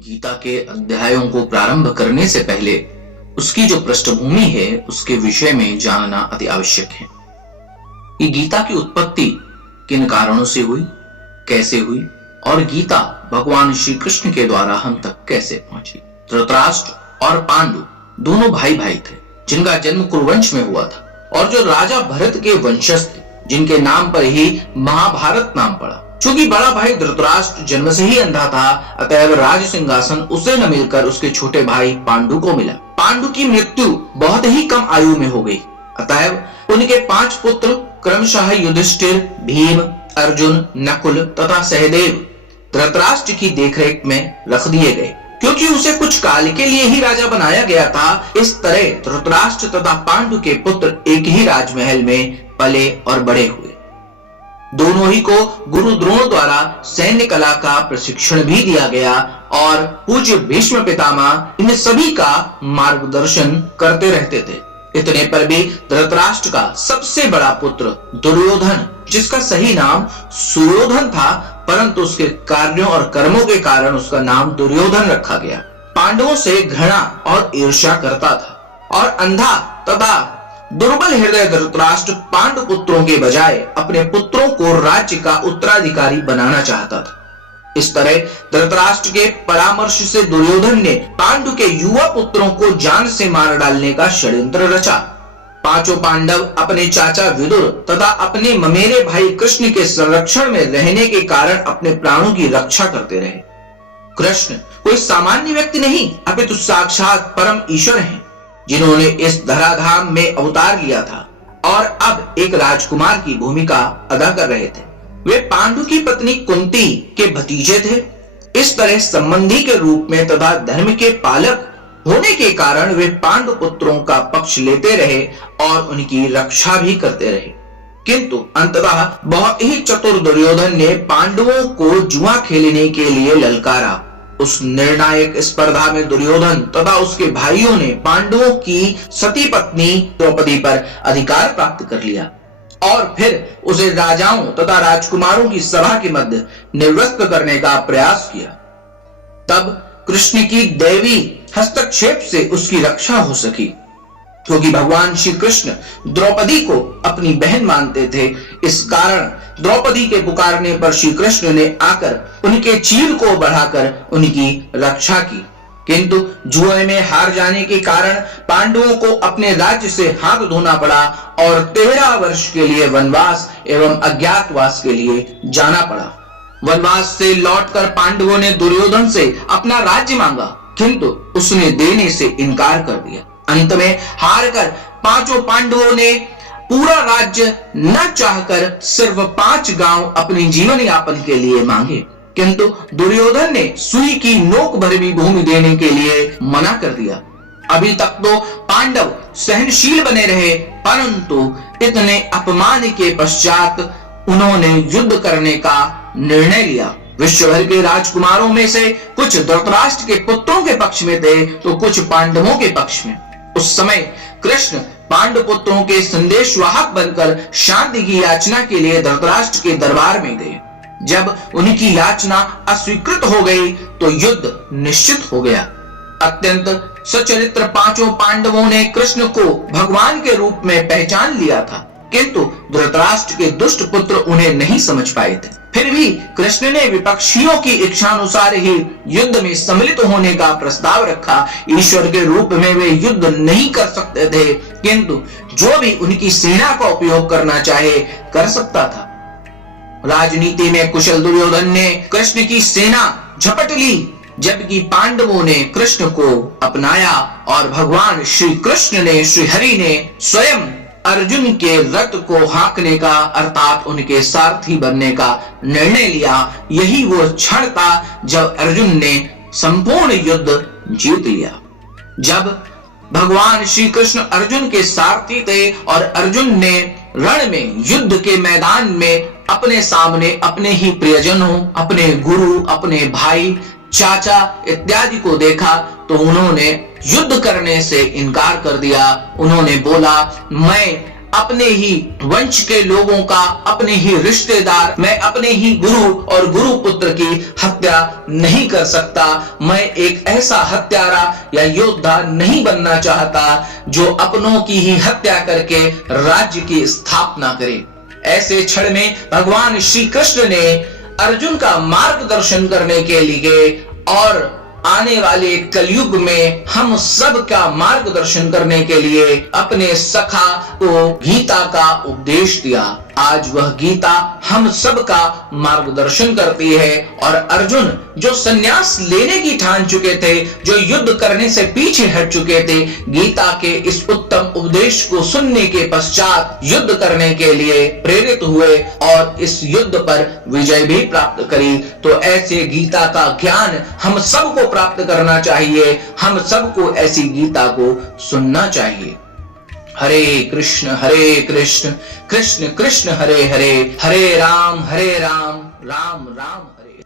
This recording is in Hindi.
गीता के अध्यायों को प्रारंभ करने से पहले उसकी जो पृष्ठभूमि है उसके विषय में जानना अति आवश्यक है। ये गीता की उत्पत्ति किन कारणों से हुई, कैसे हुई और गीता भगवान श्री कृष्ण के द्वारा हम तक कैसे पहुंची। धृतराष्ट्र और पांडु दोनों भाई भाई थे जिनका जन्म कुरुवंश में हुआ था और जो राजा भरत के वंशज थे जिनके नाम पर ही महाभारत नाम पड़ा। चूंकि बड़ा भाई धृतराष्ट्र जन्म से ही अंधा था, अतएव राज सिंहासन उसे न मिलकर उसके छोटे भाई पांडु को मिला। पांडु की मृत्यु बहुत ही कम आयु में हो गई, अतएव उनके 5 पुत्र क्रमशः युधिष्ठिर, भीम, अर्जुन, नकुल तथा सहदेव धृतराष्ट्र की देखरेख में रख दिए गए। क्योंकि उसे कुछ काल के लिए ही राजा बनाया गया था, इस तरह धृतराष्ट्र तथा पांडु के पुत्र एक ही राजमहल में पले और बड़े हुए। दोनों ही को गुरु द्रोण द्वारा सैन्य कला का प्रशिक्षण भी दिया गया और पूज्य भीष्म पितामह इन सभी का मार्गदर्शन करते रहते थे। इतने पर भी धृतराष्ट्र का सबसे बड़ा पुत्र दुर्योधन, जिसका सही नाम सुयोधन था, परंतु उसके कार्यों और कर्मों के कारण उसका नाम दुर्योधन रखा गया, पांडवों से घृणा और ईर्ष्या करता था और अंधा तथा दुर्बल हृदय धृतराष्ट्र पांडु पुत्रों के बजाय अपने पुत्रों को राज्य का उत्तराधिकारी बनाना चाहता था। इस तरह धृतराष्ट्र के परामर्श से दुर्योधन ने पांडु के युवा पुत्रों को जान से मार डालने का षड्यंत्र रचा। 5 पांडव अपने चाचा विदुर तथा अपने ममेरे भाई कृष्ण के संरक्षण में रहने के कारण अपने प्राणों की रक्षा करते रहे। कृष्ण कोई सामान्य व्यक्ति नहीं, अपितु साक्षात परम ईश्वर हैं, जिन्होंने इस धराधाम में अवतार लिया था और अब एक राजकुमार की भूमिका अदा कर रहे थे। वे पांडु की पत्नी कुंती के भतीजे थे। इस तरह संबंधी के रूप में तथा धर्म के पालक होने के कारण वे पांडु पुत्रों का पक्ष लेते रहे और उनकी रक्षा भी करते रहे। किंतु अंततः बहुत ही चतुर दुर्योधन ने पांडवों को जुआ खेलने के लिए ललकारा। उस निर्णायक स्पर्धा में दुर्योधन तथा उसके भाइयों ने पांडवों की सती पत्नी द्रौपदी पर अधिकार प्राप्त कर लिया और फिर उसे राजाओं तथा राजकुमारों की सभा के मध्य निर्वस्त्र करने का प्रयास किया। तब कृष्ण की दैवी हस्तक्षेप से उसकी रक्षा हो सकी, क्योंकि भगवान श्री कृष्ण द्रौपदी को अपनी बहन मानते थे। इस कारण द्रौपदी के पुकारने पर श्री कृष्ण ने आकर उनके चीर को बढ़ाकर उनकी रक्षा की। किंतु जुए में हार जाने के कारण पांडवों को अपने राज्य से हाथ धोना पड़ा और 13 वर्ष के लिए वनवास एवं अज्ञातवास के लिए जाना पड़ा। वनवास से लौटकर पांडवों ने दुर्योधन से अपना राज्य मांगा, किंतु उसने देने से इनकार कर दिया। अंत में हारकर 5 पांडवों ने पूरा राज्य न चाहकर सिर्फ 5 गांव अपने जीवन यापन के लिए मांगे, किंतु दुर्योधन ने सुई की नोक भर भी भूमि देने के लिए मना कर दिया। अभी तक तो पांडव सहनशील बने रहे, परंतु इतने अपमान के पश्चात उन्होंने युद्ध करने का निर्णय लिया। विश्व भर के राजकुमारों में से कुछ धृतराष्ट्र के पुत्रों के पक्ष में थे तो कुछ पांडवों के पक्ष में। उस समय कृष्ण पांडु पुत्रों के संदेशवाहक बनकर शांति की याचना के लिए धृतराष्ट्र के दरबार में गए। जब उनकी याचना अस्वीकृत हो गई तो युद्ध निश्चित हो गया। अत्यंत सचरित्र 5 पांडवों ने कृष्ण को भगवान के रूप में पहचान लिया था, किंतु धृतराष्ट्र के दुष्ट पुत्र उन्हें नहीं समझ पाए थे। फिर भी कृष्ण ने विपक्षियों की इच्छानुसार ही युद्ध में सम्मिलित होने का प्रस्ताव रखा। ईश्वर के रूप में वे युद्ध नहीं कर सकते थे, किंतु जो भी उनकी सेना का उपयोग करना चाहे कर सकता था। राजनीति में कुशल दुर्योधन ने कृष्ण की सेना झपट ली, जबकि पांडवों ने कृष्ण को अपनाया और भगवान श्री कृष्ण ने, श्री हरि ने स्वयं अर्जुन के रथ को हाँकने का अर्थात उनके सारथी बनने का निर्णय लिया। यही वो क्षण था जब अर्जुन ने संपूर्ण युद्ध जीत लिया। जब भगवान श्री कृष्ण अर्जुन के सारथी थे और अर्जुन ने रण में युद्ध के मैदान में अपने सामने अपने ही प्रियजनों, अपने गुरु, अपने भाई, चाचा इत्यादि को देखा तो उन्होंने युद्ध करने से इनकार कर दिया। उन्होंने बोला, मैं अपने ही वंश के लोगों का, अपने ही रिश्तेदार, मैं अपने ही गुरु और गुरु पुत्र की हत्या नहीं कर सकता। मैं एक ऐसा हत्यारा या योद्धा नहीं बनना चाहता जो अपनों की ही हत्या करके राज्य की स्थापना करे। ऐसे क्षण में भगवान श्री कृष्ण ने अर्जुन का मार्गदर्शन करने के लिए और आने वाले कलयुग में हम सब का मार्गदर्शन करने के लिए अपने सखा को गीता का उपदेश दिया। आज वह गीता हम सब का मार्गदर्शन करती है और अर्जुन जो संन्यास लेने की ठान चुके थे, जो युद्ध करने से पीछे हट चुके थे, गीता के इस उत्तम उपदेश को सुनने के पश्चात युद्ध करने के लिए प्रेरित हुए और इस युद्ध पर विजय भी प्राप्त करी। तो ऐसे गीता का ज्ञान हम सबको प्राप्त करना चाहिए, हम सबको ऐसी गीता को सुनना चाहिए। हरे कृष्ण कृष्ण कृष्ण हरे हरे, हरे राम राम राम हरे।